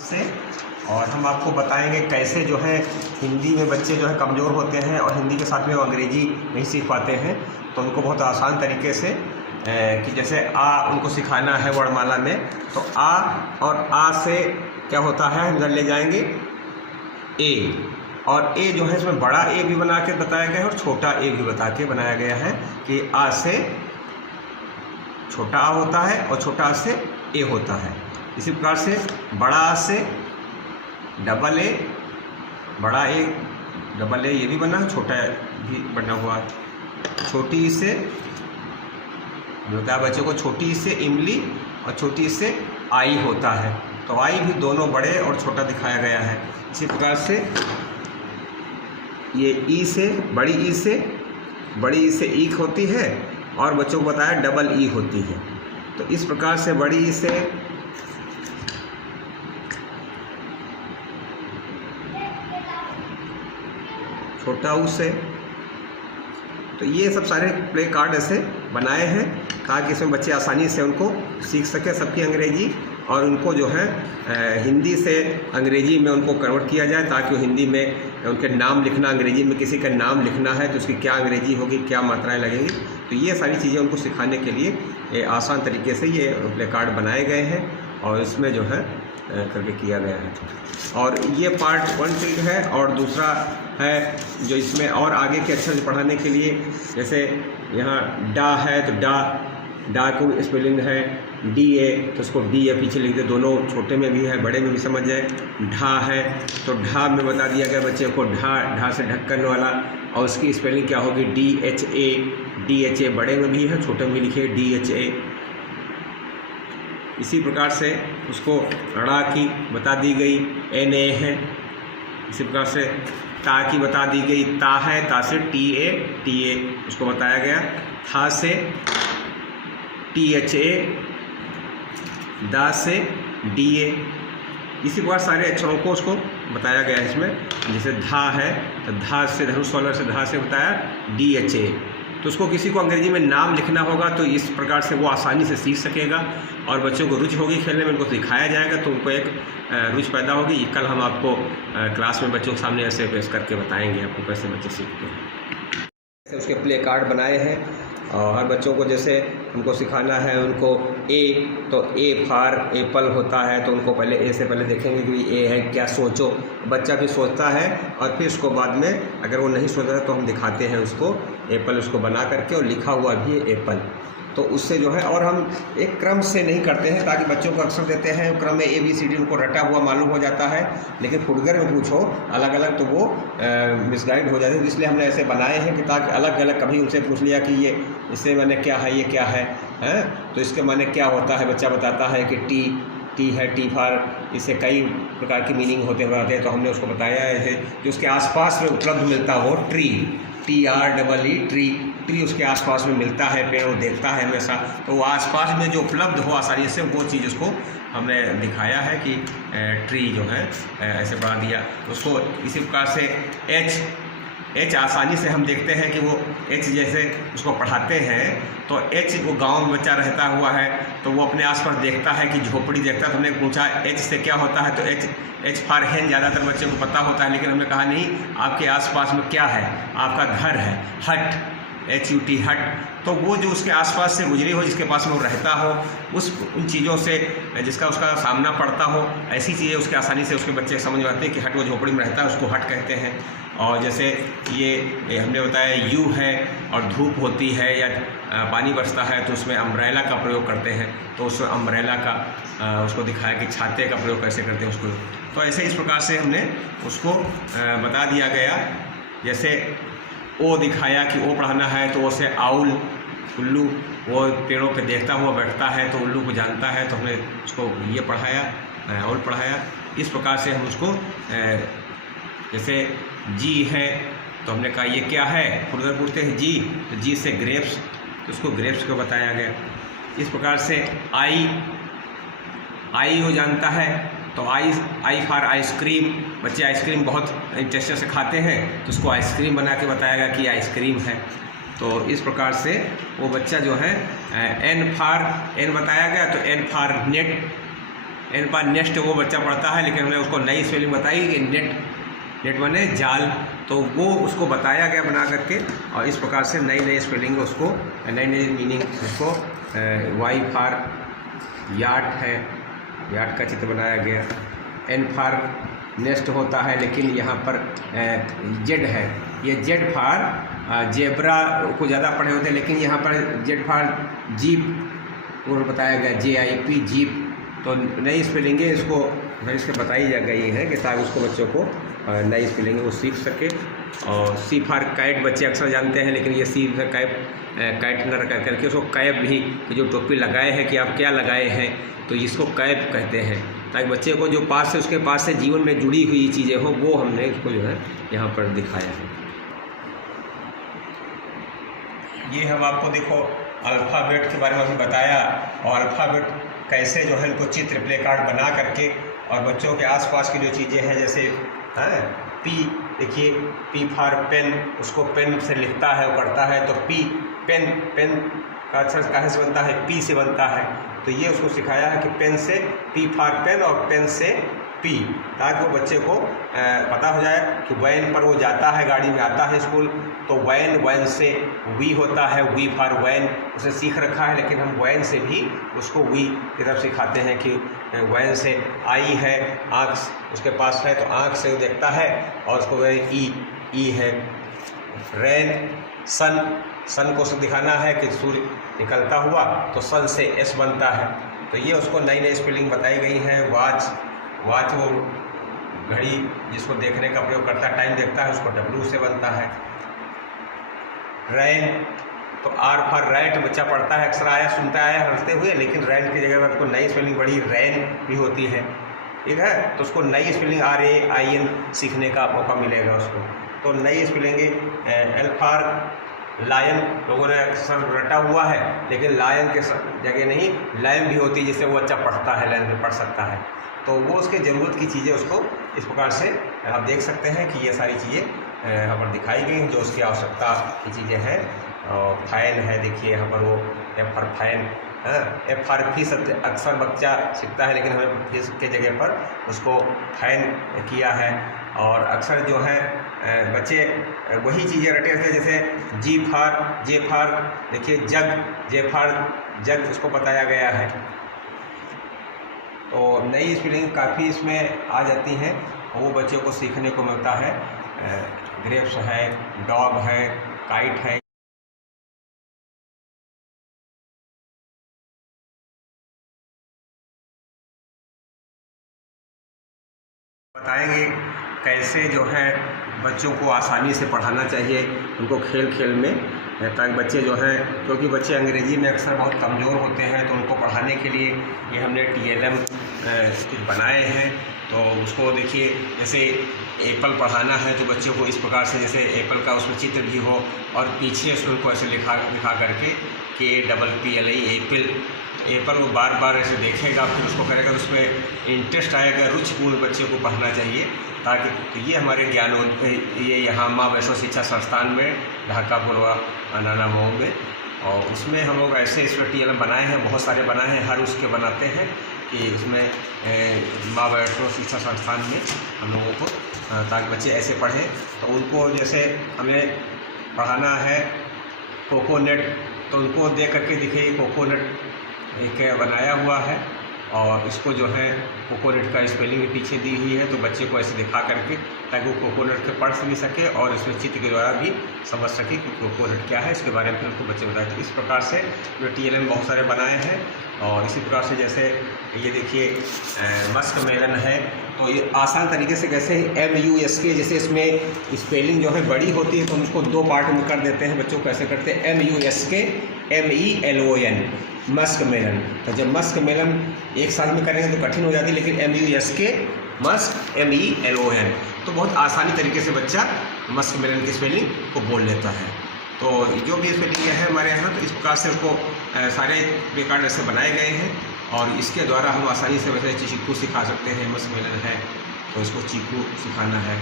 से और हम आपको बताएंगे कैसे जो है हिंदी में बच्चे जो है कमज़ोर होते हैं और हिंदी के साथ में वो अंग्रेजी नहीं सीख पाते हैं, तो उनको बहुत आसान तरीके से कि जैसे आ उनको सिखाना है वर्णमाला में, तो आ और आ से क्या होता है हम इधर ले जाएंगे ए, और ए जो है इसमें बड़ा ए भी बना के बताया गया है और छोटा ए भी बता के बनाया गया है कि आ से छोटा आ होता है और छोटा आ से ए होता है। इसी प्रकार से बड़ा आ से डबल ए, बड़ा ए डबल ए ये भी बना, छोटा भी बना हुआ है। छोटी ई से बताया बच्चों को, छोटी ई से इमली और छोटी ई से आई होता है, तो आई भी दोनों बड़े और छोटा दिखाया गया है। इसी प्रकार से ये ई से बड़ी ई से ईक होती है और बच्चों को बताया डबल ई होती है। तो इस प्रकार से बड़ी ई से छोटा ऊ से, तो ये सब सारे प्ले कार्ड ऐसे बनाए हैं ताकि इसमें बच्चे आसानी से उनको सीख सके सबकी अंग्रेजी, और उनको जो है हिंदी से अंग्रेजी में उनको कन्वर्ट किया जाए ताकि वो हिंदी में उनके नाम लिखना, अंग्रेजी में किसी का नाम लिखना है तो उसकी क्या अंग्रेजी होगी, क्या मात्राएं लगेंगी, तो ये सारी चीज़ें उनको सिखाने के लिए आसान तरीके से ये प्ले कार्ड बनाए गए हैं और इसमें जो है करके किया गया है। और ये पार्ट 1 ठीक है, और दूसरा है जो इसमें और आगे के अक्षर पढ़ाने के लिए, जैसे यहाँ डा है तो डा को स्पेलिंग है डी ए, तो उसको डी ए पीछे लिख दे, दोनों छोटे में भी है बड़े में भी समझ जाए। ढा है तो ढा में बता दिया गया बच्चे को, ढा से ढक्कन वाला, और उसकी स्पेलिंग क्या होगी डी एच ए बड़े में भी है छोटे में भी लिखे DHA। इसी प्रकार से उसको ड़ा की बता दी गई NA है। इसी प्रकार से ता की बता दी गई ता है, ता से TA उसको बताया गया। था से THA, दा से DA। इसी प्रकार सारे अक्षरों को उसको बताया गया है इसमें। जैसे धा है तो धा से धनुष वाला से धा से बताया DHA, तो उसको किसी को अंग्रेजी में नाम लिखना होगा तो इस प्रकार से वो आसानी से सीख सकेगा और बच्चों को रुचि होगी खेलने में, उनको सिखाया जाएगा तो उनको एक रुचि पैदा होगी। कल हम आपको क्लास में बच्चों के सामने ऐसे पेश करके बताएंगे आपको कैसे बच्चे सीखते हैं। उसके प्ले कार्ड बनाए हैं और हर बच्चों को जैसे हमको सिखाना है उनको ए, तो ए फॉर एप्पल होता है, तो उनको पहले ए से पहले देखेंगे कि ए है क्या, सोचो। बच्चा भी सोचता है और फिर उसको बाद में अगर वो नहीं सोचता है तो हम दिखाते हैं उसको एप्पल उसको बना करके, और लिखा हुआ भी है एप्पल। तो उससे जो है, और हम एक क्रम से नहीं करते हैं ताकि बच्चों को अक्सर देते हैं क्रम में ABCD उनको रटा हुआ मालूम हो जाता है, लेकिन फुटकर में पूछो अलग अलग तो वो मिसगाइड हो जाते हैं। इसलिए हमने ऐसे बनाए हैं कि ताकि अलग अलग कभी उनसे पूछ लिया कि ये इससे मैंने क्या है, ये क्या है, तो इसके माने क्या होता है, बच्चा बताता है कि टी है, टी फॉर, इससे कई प्रकार की मीनिंग होते हैं, तो हमने उसको बताया है कि उसके आसपास में उपलब्ध मिलता हो ट्री, TREE, ट्री उसके आसपास में मिलता है, पेड़ वो देखता है हमेशा, तो वो आसपास में जो उपलब्ध हो आसानी से वो चीज़ उसको हमने दिखाया है कि ट्री जो है ऐसे बढ़ा दिया उसको। इसी प्रकार से एच आसानी से हम देखते हैं कि वो एच जैसे उसको पढ़ाते हैं तो एच वो गांव में बच्चा रहता हुआ है तो वो अपने आसपास देखता है कि झोपड़ी देखता है, तो हमने पूछा एच से क्या होता है, तो एच फॉर हैन ज़्यादातर बच्चे को पता होता है, लेकिन हमने कहा नहीं आपके आसपास में क्या है, आपका घर है, हट HUT हट, तो वो जो उसके आसपास से गुजरी हो, जिसके पास में वो रहता हो, उन चीज़ों से जिसका उसका सामना पड़ता हो, ऐसी चीज़ें उसके आसानी से उसके बच्चे समझ में आते हैं कि हट वो झोपड़ी में रहता है उसको हट कहते हैं। और जैसे ये हमने बताया यू है और धूप होती है या पानी बरसता है तो उसमें अम्ब्रेला का प्रयोग करते हैं, तो उस अम्ब्रेला का उसको दिखाया कि छाते का प्रयोग कैसे करते हैं उसको। तो ऐसे इस प्रकार से हमने उसको बता दिया गया। जैसे ओ दिखाया कि ओ पढ़ाना है तो ओ से आउल, उल्लू, वो पेड़ों पे देखता हुआ बैठता है तो उल्लू को जानता है, तो हमने उसको ये पढ़ाया, आउल पढ़ाया। इस प्रकार से हम उसको जैसे जी है तो हमने कहा ये क्या है, फुर्दर पूछते हैं जी, तो जी से ग्रेप्स, तो उसको ग्रेप्स को बताया गया। इस प्रकार से आई वो जानता है तो आई फॉर आइसक्रीम, बच्चे आइसक्रीम बहुत इंटरेस्ट से खाते हैं तो उसको आइसक्रीम बना के बताया गया कि आइसक्रीम है। तो इस प्रकार से वो बच्चा जो है एन बताया गया, तो एन फॉर नेट, एन पर नेस्ट वो बच्चा पढ़ता है, लेकिन हमने उसको नई स्पेलिंग बताई कि नेट माने जाल, तो वो उसको बताया गया बना करके, और इस प्रकार से नई नई स्पेलिंग उसको नई नई मीनिंग उसको वाई फॉर याट है, याट का चित्र बनाया गया। एन फॉर नेस्ट होता है, लेकिन यहाँ पर जेड है, ये जेड फॉर जेब्रा को ज़्यादा पढ़े होते हैं, लेकिन यहाँ पर जेड फॉर जीप और बताया गया, JIP जीप। तो नई स्पेलिंग है इसको इसके बताई जा गई है कि ताकि उसको बच्चों को नई स्पेलिंग वो सीख सके। और C फॉर काइट बच्चे अक्सर जानते हैं, लेकिन ये C फॉर काइट न कर करके उसको कैप भी, जो टोपी लगाए हैं कि आप क्या लगाए हैं, तो इसको कैप कहते हैं, ताकि बच्चे को जो पास से उसके पास से जीवन में जुड़ी हुई चीज़ें हो वो हमने इसको जो है यहाँ पर दिखाया है। ये हम आपको देखो अल्फ़ाबेट के बारे में भी बताया, और अल्फ़ाबेट कैसे जो है इनको चित्र प्ले कार्ड बना करके, और बच्चों के आसपास की जो चीज़ें हैं जैसे है P, देखिए P फॉर पेन, उसको पेन से लिखता है वो करता है, तो P पेन, पेन का अक्षर कहाँ से बनता है, P से बनता है। तो ये उसको सिखाया है कि पेन से P फॉर पेन और पेन से P, ताकि वो बच्चे को पता हो जाए कि वैन पर वो जाता है, गाड़ी में आता है स्कूल, तो वैन से वी होता है, वी फॉर वैन उसे सीख रखा है, लेकिन हम वैन से भी उसको वी की तरफ सिखाते हैं कि वैन से आई है, आँख उसके पास है तो आँख से वो देखता है, और उसको ई है। रैन सन को दिखाना है कि सूर्य निकलता हुआ, तो सन से S बनता है। तो ये उसको नई नई स्पेलिंग बताई गई है। वाच वो घड़ी जिसको देखने का प्रयोग करता है, टाइम देखता है, उसको W से बनता है। रैन, तो R फॉर रैट बच्चा पढ़ता है, अक्सर आया सुनता है हंसते हुए, लेकिन रैन की जगह पर उसको नई स्पेलिंग बड़ी रैन भी होती है, ठीक है। तो उसको नई स्पेलिंग RAIN सीखने का मौका मिलेगा उसको। तो नई स्पेलिंग L फॉर लायन लोगों ने अक्सर रटा हुआ है, लेकिन लायन के जगह नहीं लायन भी होती है, जिससे वो बच्चा पढ़ता है, लायन में पढ़ सकता है। तो वो उसके ज़रूरत की चीज़ें उसको इस प्रकार से आप देख सकते हैं कि ये सारी चीज़ें यहाँ पर दिखाई गई हैं जो उसकी आवश्यकता की चीज़ें हैं। और फैन है, देखिए यहाँ पर वो F for fan, F for fish अक्सर बच्चा सीखता है, लेकिन हमें फिश के जगह पर उसको फैन किया है। और अक्सर जो है बच्चे वही चीज़ें रटे रहते हैं, जैसे जे फॉर देखिए जे फॉर जग उसको बताया गया है। तो नई स्पेलिंग काफ़ी इसमें आ जाती हैं, वो बच्चों को सीखने को मिलता है। ग्रेप्स है, डॉग है, काइट है। बताएंगे कैसे जो है बच्चों को आसानी से पढ़ाना चाहिए, उनको खेल खेल में, ताकि बच्चे जो हैं, क्योंकि बच्चे अंग्रेज़ी में अक्सर बहुत कमज़ोर होते हैं, तो उनको पढ़ाने के लिए ये हमने TLM कुछ बनाए हैं। तो उसको देखिए, जैसे एप्पल पढ़ाना है तो बच्चों को इस प्रकार से, जैसे एप्पल का उसमें चित्र भी हो, और पीछे से उनको ऐसे लिखा करके KPPLE एप्पल वो बार बार ऐसे देखेगा, फिर उसको करेगा, तो उसमें इंटरेस्ट आएगा, रुचिपूर्ण बच्चे को पढ़ना चाहिए। ताकि तो ये हमारे ये यहाँ माँ वैष्णो शिक्षा संस्थान में ढाका पूर्वा अनाना मऊ में, और उसमें हम लोग ऐसे इसमें TLM बनाए हैं, बहुत सारे बनाए हैं, हर उसके बनाते हैं कि उसमें माँ वैष्णो शिक्षा संस्थान में हम लोगों को, ताकि बच्चे ऐसे पढ़ें। तो उनको जैसे हमें पढ़ाना है कोकोनट, तो उनको देख करके दिखे कोकोनट एक बनाया हुआ है, और इसको जो है कोकोनट का स्पेलिंग भी पीछे दी हुई है, तो बच्चे को ऐसे दिखा करके, ताकि वो कोकोनट के पढ़ भी सके और इसमें चित्र के द्वारा भी समझ सके कि कोकोनट क्या है, इसके बारे में फिर उनको बच्चे बताए। तो इस प्रकार से जो TLM बहुत सारे बनाए हैं। और इसी प्रकार से जैसे ये देखिए मस्क मेलन है, तो ये आसान तरीके से कैसे MUSK, जैसे इसमें स्पेलिंग जो है बड़ी होती है तो हम उसको दो पार्ट में कर देते हैं, बच्चों को कैसे करते हैं MUSK MELON मस्क मेलन। तो जब मस्क मेलन एक साल में करेंगे तो कठिन हो जाती है, लेकिन MUSK मस्क MELON तो बहुत आसानी तरीके से बच्चा मस्क मेलन की स्पेलिंग को बोल लेता है। तो जो भी स्पेलिंग है हमारे यहाँ, तो इस प्रकार से उसको सारे रिकॉर्ड ऐसे बनाए गए हैं, और इसके द्वारा हम आसानी से वैसे चीकू सिखा सकते हैं। मस्क मेलन है तो इसको चीकू सिखाना है,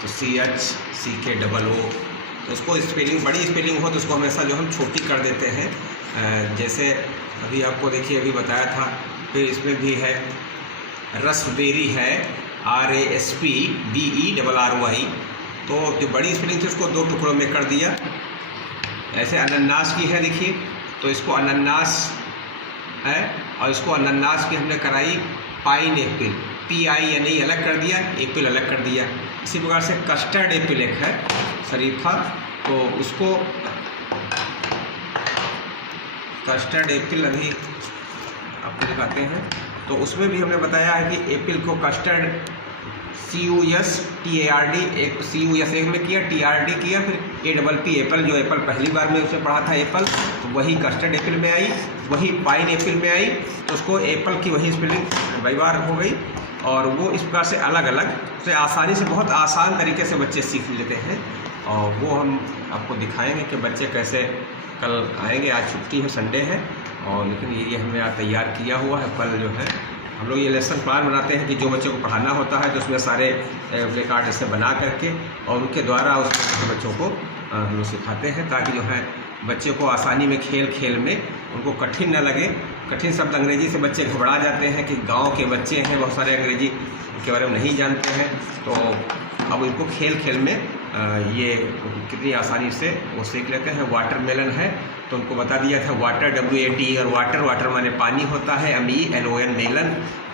तो CHCKOO, तो उसको स्पेलिंग बड़ी स्पेलिंग हो तो उसको हमेशा जो हम छोटी कर देते हैं। जैसे अभी आपको देखिए अभी बताया था, फिर इसमें भी है रसबेरी है, RASPBERRY। तो जो बड़ी स्पेलिंग थी उसको 2 टुकड़ों में कर दिया। ऐसे अनन्नास की है, देखिए, तो इसको अनन्नास है, और इसको अनन्नास की हमने कराई पाइन एप्पल, PI अलग कर दिया, एप्पल अलग कर दिया। इसी प्रकार से कस्टर्ड एप्पल एक है शरीफा, तो उसको कस्टर्ड एप्पल अभी आपको दिखाते हैं। तो उसमें भी हमने बताया है कि एप्पल को कस्टर्ड CUSTARD, एक CUS एक में किया, TRD किया, फिर APP एप्पल, जो एप्पल पहली बार में उसे पढ़ा था एप्पल, तो वही कस्टर्ड एप्पल में आई, वही पाइन एप्पल में आई, तो उसको एप्पल की वही स्पेलिंग कई बार हो गई। और वो इस प्रकार से अलग अलग से आसानी से, बहुत आसान तरीके से बच्चे सीख लेते हैं। और वो हम आपको दिखाएंगे कि बच्चे कैसे कल आएंगे। आज छुट्टी है, संडे है, और लेकिन ये हमने आज तैयार किया हुआ है। कल जो है हम लोग ये लेसन प्लान बनाते हैं कि जो बच्चों को पढ़ाना होता है तो उसमें सारे प्ले कार्ड ऐसे बना करके और उनके द्वारा उस बच्चों को हम लोग सिखाते हैं, ताकि जो है बच्चे को आसानी में, खेल खेल में उनको कठिन न लगे। कठिन शब्द अंग्रेजी से बच्चे घबरा जाते हैं कि गांव के बच्चे हैं, बहुत सारे अंग्रेजी के बारे में नहीं जानते हैं, तो अब इनको खेल खेल में ये कितनी आसानी से वो सीख लेते हैं। वाटरमेलन है तो उनको बता दिया था, वाटर WAT, और वाटर माने पानी होता है, MELON मेलन,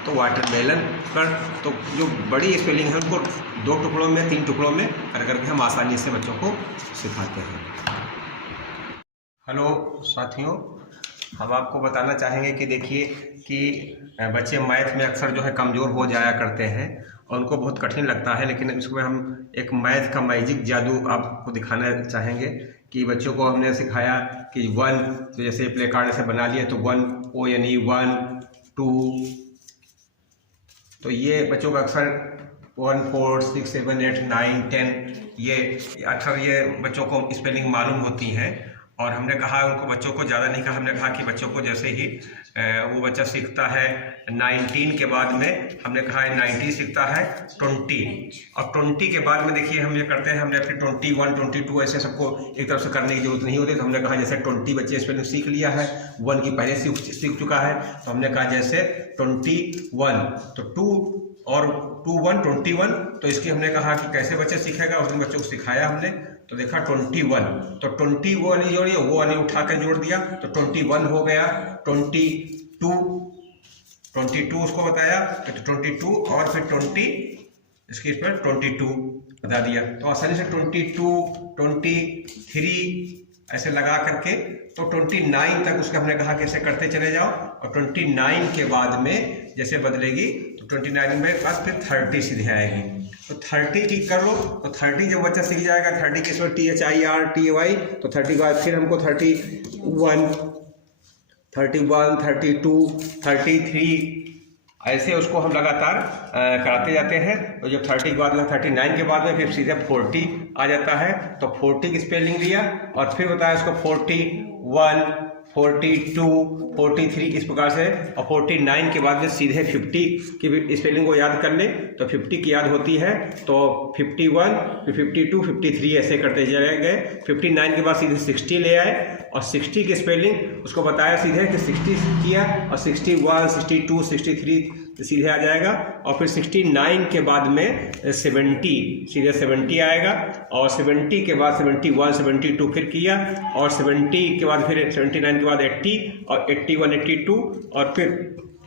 तो वाटरमेलन पर तो जो बड़ी स्पेलिंग है उनको 2 टुकड़ों में, 3 टुकड़ों में कर करके हम आसानी से बच्चों को सिखाते हैं। हेलो साथियों, हम आपको बताना चाहेंगे कि देखिए कि बच्चे मैथ में अक्सर जो है कमज़ोर हो जाया करते हैं और उनको बहुत कठिन लगता है, लेकिन इसमें हम एक मैथ का मैजिक जादू आपको दिखाना चाहेंगे कि बच्चों को हमने सिखाया कि 1, तो जैसे प्ले कार्ड ऐसे बना लिया तो 1 ONE 1 2, तो ये बच्चों को अक्सर 1 4 6 7 8 9 10 ये अक्सर ये बच्चों को स्पेलिंग मालूम होती हैं। और हमने कहा उनको, बच्चों को ज़्यादा नहीं कहा, हमने कहा कि बच्चों को जैसे ही वो बच्चा सीखता है 19 के बाद में, हमने कहा है 90 सीखता है 20, और 20 के बाद में देखिए हम ये करते हैं, हमने फिर 21 22 ऐसे सबको एक तरफ से करने की जरूरत नहीं होती। तो हमने कहा जैसे 20 बच्चे स्पेलिंग सीख लिया है, 1 की पहले सीख चुका है, तो हमने कहा जैसे 21, तो 2 और 2 1 21, तो इसकी हमने कहा कि कैसे बच्चे सीखेगा, उस दिन बच्चों को सिखाया हमने। तो देखा 21, तो 20 वो वाली जोड़ी, वो वाली उठा कर जोड़ दिया, तो 21 हो गया। 22 उसको बताया, तो 22 और फिर 20 इसकी इस पर 22 बता दिया। तो आसानी से 22 23 ऐसे लगा करके, तो 29 तक उसका हमने कहा कैसे करते चले जाओ, और 29 के बाद में जैसे बदलेगी तो 29 में बाद फिर 30 सीधे आएगी। तो 30 की कर लो, तो 30 जब बच्चा सीख जाएगा, 30 के इसमें THIRTY, तो 30 के बाद फिर हमको 31 32 33 ऐसे उसको हम लगातार कराते जाते हैं। तो जब 30 के बाद में, 39 के बाद में फिर सीधे 40 आ जाता है, तो 40 की स्पेलिंग लिया और फिर बताया उसको 41 42 43 इस प्रकार से, और 49 के बाद में सीधे 50 की स्पेलिंग को याद कर ले, तो 50 की याद होती है, तो 51 फिर 52 53 ऐसे करते चले गए। 59 के बाद सीधे 60 ले आए, और 60 की स्पेलिंग उसको बताया सीधे कि 60 किया, और 61 62 63 सीधे आ जाएगा। और फिर 69 के बाद में 70 सीधे 70 आएगा, और 70 के बाद 71 72 फिर किया, और 70 के बाद फिर 79 के बाद 80 और 81 82 और फिर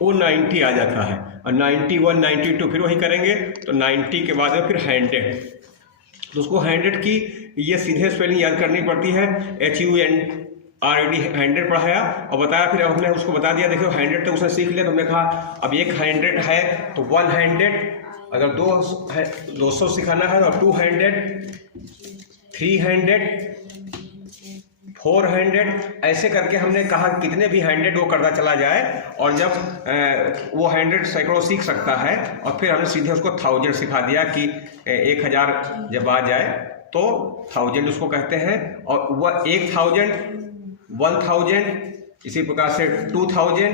वो 90 आ जाता है, और 91 92 फिर वही करेंगे, तो 90 के बाद में फिर 100, तो उसको 100 की ये सीधे स्पेलिंग याद करनी पड़ती है। HUNRED 100 पढ़ाया और बताया, फिर हमने उसको बता दिया देखो 100 तो उसने सीख लिया। तो हमने कहा अब एक 100 है तो 100, अगर 200 सिखाना है तो 200 300 400 ऐसे करके हमने कहा कितने भी 100 वो करता चला जाए, और जब वो 100 सैकड़ों सीख सकता है, और फिर हमने सीधे उसको 1000 सिखा दिया कि 1000 जब आ जाए तो 1000 उसको कहते हैं, और वह 1000 1000 इसी प्रकार से 2000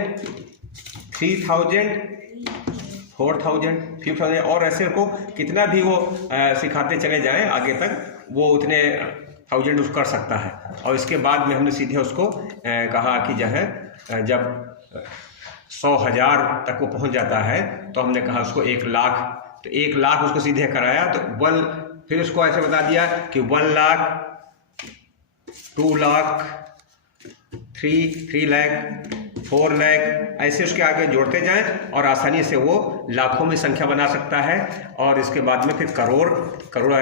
3000 4000 5000 और ऐसे को कितना भी वो सिखाते चले जाएं आगे तक, वो उतने 1000 उसको कर सकता है। और इसके बाद में हमने सीधे उसको कहा कि जो है जब 100,000 तक वो पहुंच जाता है तो हमने कहा उसको 1 लाख, तो 1 लाख उसको सीधे कराया तो फिर उसको ऐसे बता दिया कि 1 लाख, 2 लाख, 3 लाख, 4 लाख, ऐसे उसके आगे जोड़ते जाएं और आसानी से वो लाखों में संख्या बना सकता है। और इसके बाद में फिर करोड़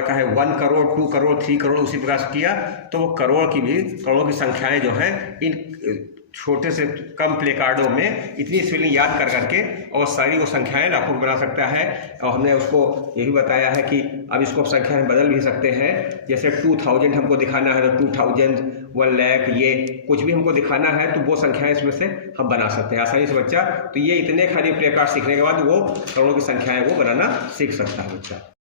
का है 1 करोड़, 2 करोड़, 3 करोड़, उसी प्रकार से किया तो वो करोड़ों की संख्याएं जो हैं इन छोटे से कम प्ले कार्डों में इतनी स्पेलिंग याद कर करके और सारी वो संख्याएं लाखों में बना सकता है। और हमने उसको ये भी बताया है कि अब इसको संख्या में बदल भी सकते हैं, जैसे 2000 हमको दिखाना है तो 2000, 1 लाख, ये कुछ भी हमको दिखाना है तो वो संख्याएं इसमें से हम बना सकते हैं आसानी से बच्चा। तो ये इतने खाली प्ले कार्ड सीखने के बाद वो करोड़ों की संख्याएं वो बनाना सीख सकता है बच्चा।